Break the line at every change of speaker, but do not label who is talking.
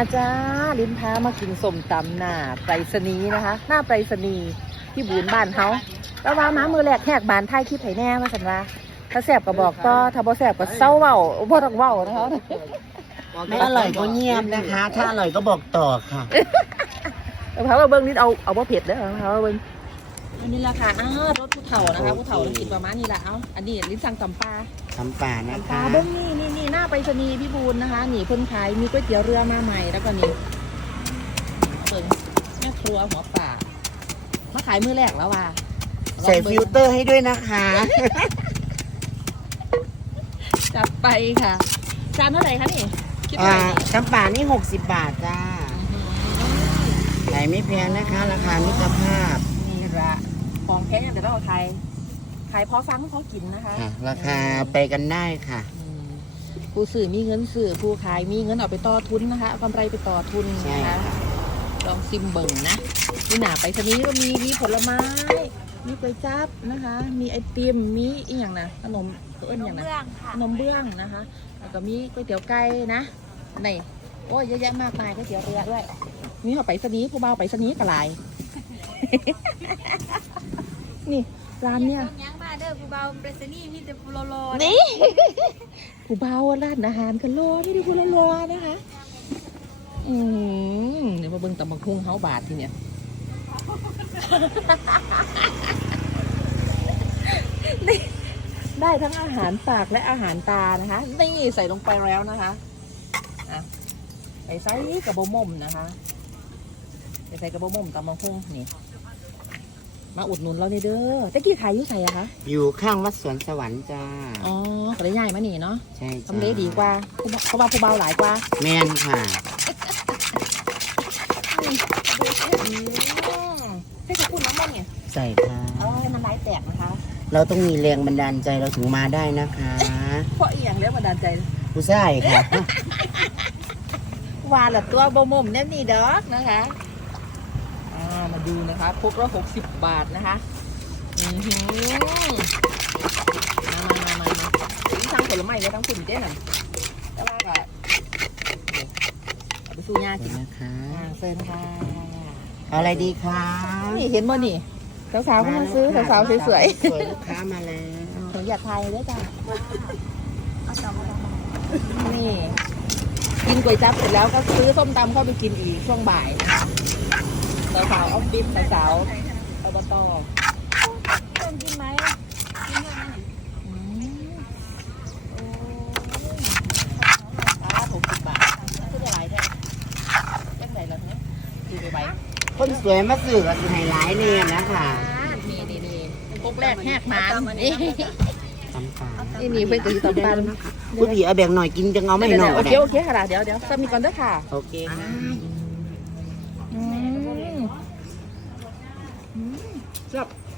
จ้าลิ้นพามากินส้มตำหน้าไปรษณีย์นะคะ หน้าไปรษณีย์ที่บูนบ้านเขาแล้วว่ามามือแรกแหกบานไทยคลิปไผ่แน่ว่าสันว่าถ้าแสบก็บอกต่อถ้าบ่แสบก็เศร้าเว้าบ่ต้องเว้านะคะ
ไม่อร่อยก็เงียบนะคะ ถ้าอร่อยก็บอกต่อค่ะ
เพราะว่าเบิ้งนิดเอาบ่เผ็ดเด้อเพราะว่าเบิ้งอันนี้ราคารถผู้เฒ่านะคะผู้เฒ่าต้องกินประมาณนี้แหละเอาอันนี้ลิ้นสั่งตำปลา
ทำป่านะ
ตำป
คะ
ลาเบิ้งนี่หน้าไปรษณีย์พี่บูนนะคะนี่เพิ่นขายมีก๋วยเตี๋ยวเรือมาใหม่แล้วก็นี่เบิ้งแม่ครัวหัวป่ามาขายมื้อแรกแล้วว่ะ
ใส่ฟิลเตอร์ให้ด้วยนะคะ
จัดไปค่ะจานเท่าไหร่คะนี่คิด
อ่า
เท่าไหร่ดี
ทำป่านี่60 บาทจ้าขายไม่แพงนะคะ ราคามิตรภาพ
นี่ละของแพงแต่เราขายพอฟังพอกินนะคะ
ค่ะ ราคาไปกันได้ค่ะ
ผู้ซื้อมีเงินซื้อผู้ขายมีเงินเอาไปต่อทุนนะคะเอากำไรไปต่อทุน
ใช่
นะคะลองซิมเบิ่งนะนี่หนาไปชนี้ก็มีผลไม้มีก๋วยจั๊บนะคะ มีไอติมมีอีกอย่างนะขนมตัวอื่นอย่างนะขนมเบื้องนะคะแล้วก็มีก๋วยเตี๋ยวไก่นะนี่โอ้ยเยอะแยะมากมายก๋วยเตี๋ยวเรือด้วยมีเขาไปชนี้ผู้เบาไปชนี้กระไร นี่ร้านเนี่ย
ยังมาเด้อผู้เบาเปรสนี่มีแต่ผู้รอ
นี่ ผู้เบาร้านอาหารกันโลไม่ได้ผู้ละโลนะคะเดี๋ยวมาเบิ่งตำบักหุ่งเฮาบาททีเนี่ย นี่ได้ทั้งอาหารปากและอาหารตานะคะ นี่ใส่ลงไปแล้วนะคะอ่ะใส่ไส้กระบอกม่มนะคะใส่กระบอกม่มตำบักหุ่งนี่มาอุดหนุนเราเนี่ยเด้อตะกี้ขายอยู่ใส่อะคะ
อยู่ข้างวัดสวนสวรรค์จ้า
อ๋อก็ได้ใหญ่มานี่เนาะ
ใช่จ้า
ทำเลดีกว่าเพราะว่าผู้เบาหลายกว่า
แม่นค่ะ
ให้กับคุณน้ำมันเนี่ย
ใส่ค่ะ
เอาให้มันไร้แตกนะคะ
เราต้องมีแรงบันดาลใจเราถึงมาได้นะคะ
เพราะอีหยังแล้วบันดาลใจ
ผู้ชายค่ะ
วานละตัวบ่มมแน่นี่ดอกนะคะมาดูนะคะพกละ60 บาทนะคะมาทั้งผลไม้และทั้งฝุ่นเจ๊หน่อยแต่ว่าก็เอาไปสู้ยากิน
นะคะ
เซินค่ะ
เอาอะไรดีคะ
นี่เห็นบ่นี่สาวๆก็มาซื้อสาวๆสวย
สวยลูกค้ามาแล้ว
ๆหนูอยากทายด้วยจ้ะนี่กินก๋วยจั๊บเสร็จแล้วก็ซื้อส้มตำเข้าไปกินอีกช่วงบ่ายสาวๆออฟฟิศสาวๆอบต
ๆเพิ่มกินไหมกินเยอะนะ
60 บาทซื้อได้หลายได้ยังไงล่ะเนี่ยซื้อไปไว้
คนสวยมาสื่อกับไฮไลท์เนี่ยนะคะ
นี่พกแรกแหกหมานี่
ตำป่า
นี่เพื่อนจะอยู่ตำปัน
ผู้ผีเอาแบ่งหน่อยกินจังเอาไม่หน่อย
โอเคค่ะเดี๋ยวซ้ำมีก่อนด้วยค่ะ
โอเคค่ะ
จับ